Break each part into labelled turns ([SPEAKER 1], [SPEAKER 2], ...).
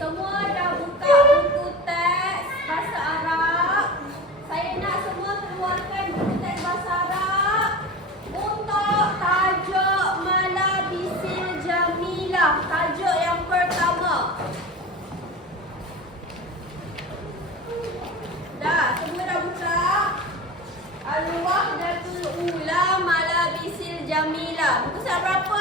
[SPEAKER 1] semua dah buka buku teks bahasa Arab. Saya nak semua keluarkan buku teks bahasa Arab untuk tajuk Malabisil Jamilah. Tajuk yang pertama. Dah, semua dah buka. Al-Wahdatul Ula Malabisil Jamilah. Buku saya berapa?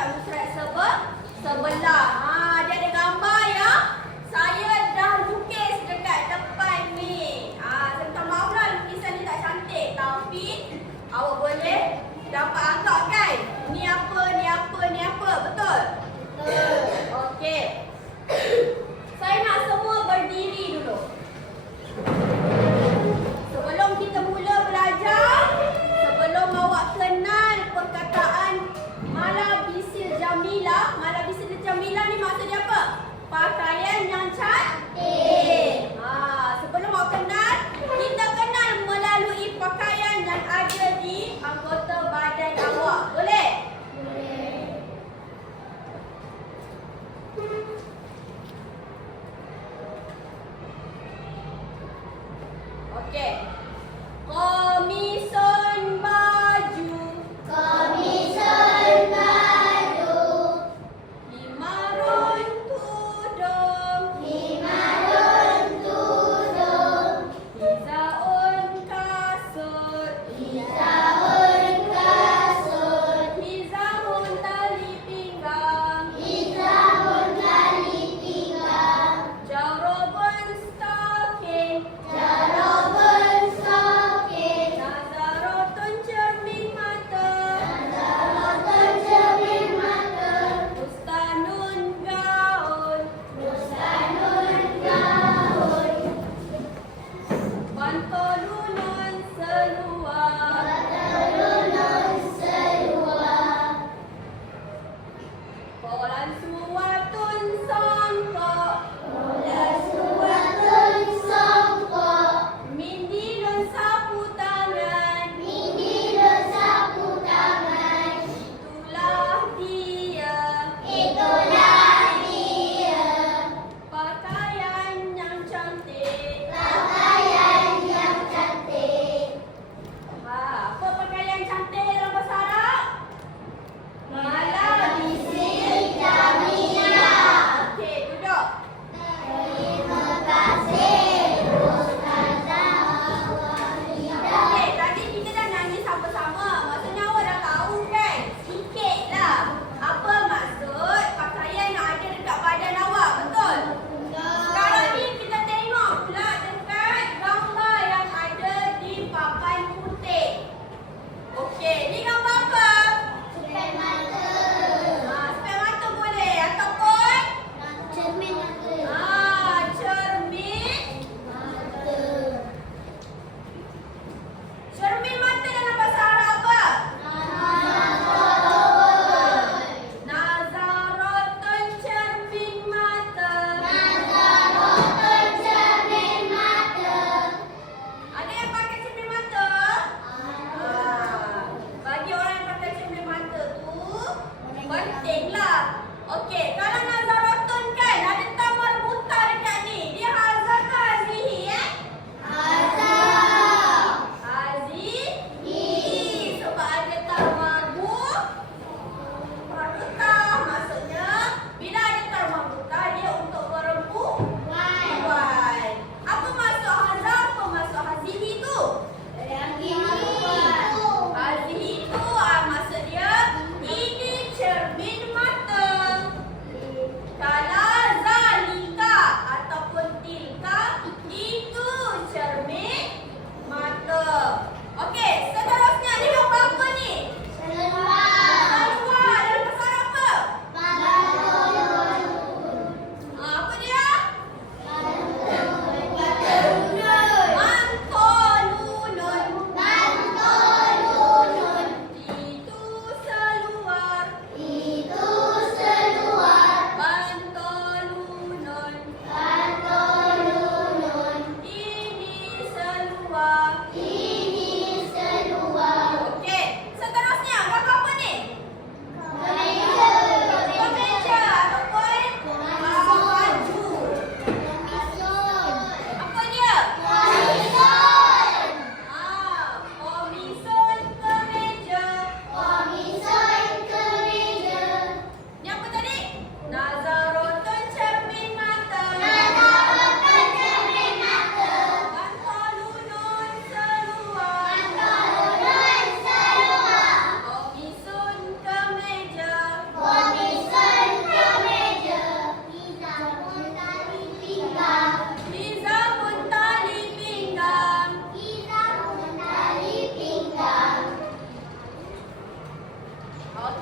[SPEAKER 1] dekat mufrad sebe, sebelah. Ha. Okay.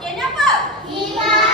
[SPEAKER 1] 天热
[SPEAKER 2] 不？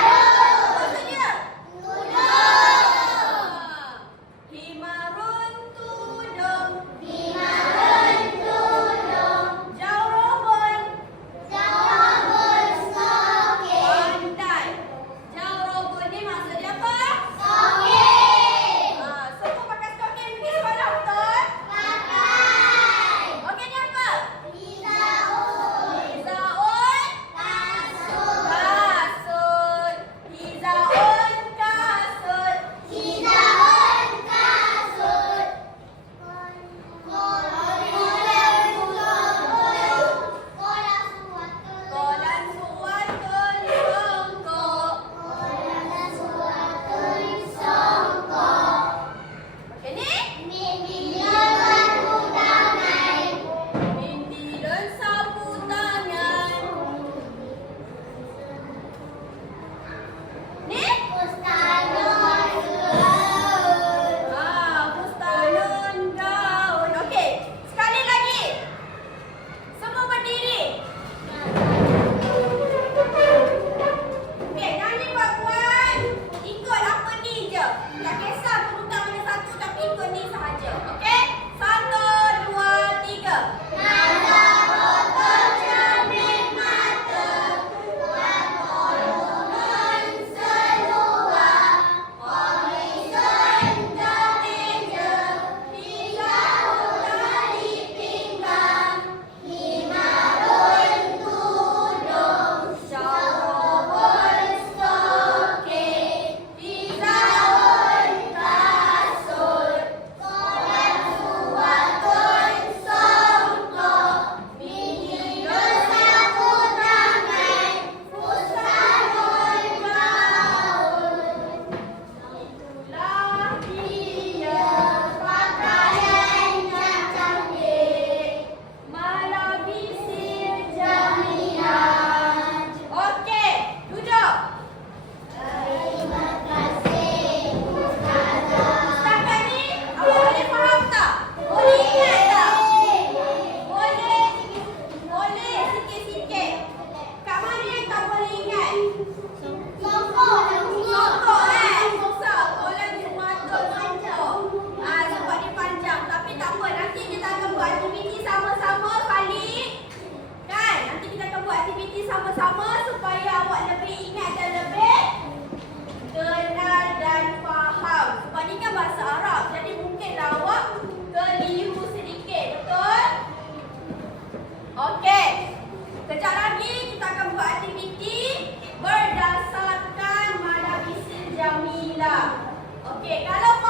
[SPEAKER 1] เก่งนะลูก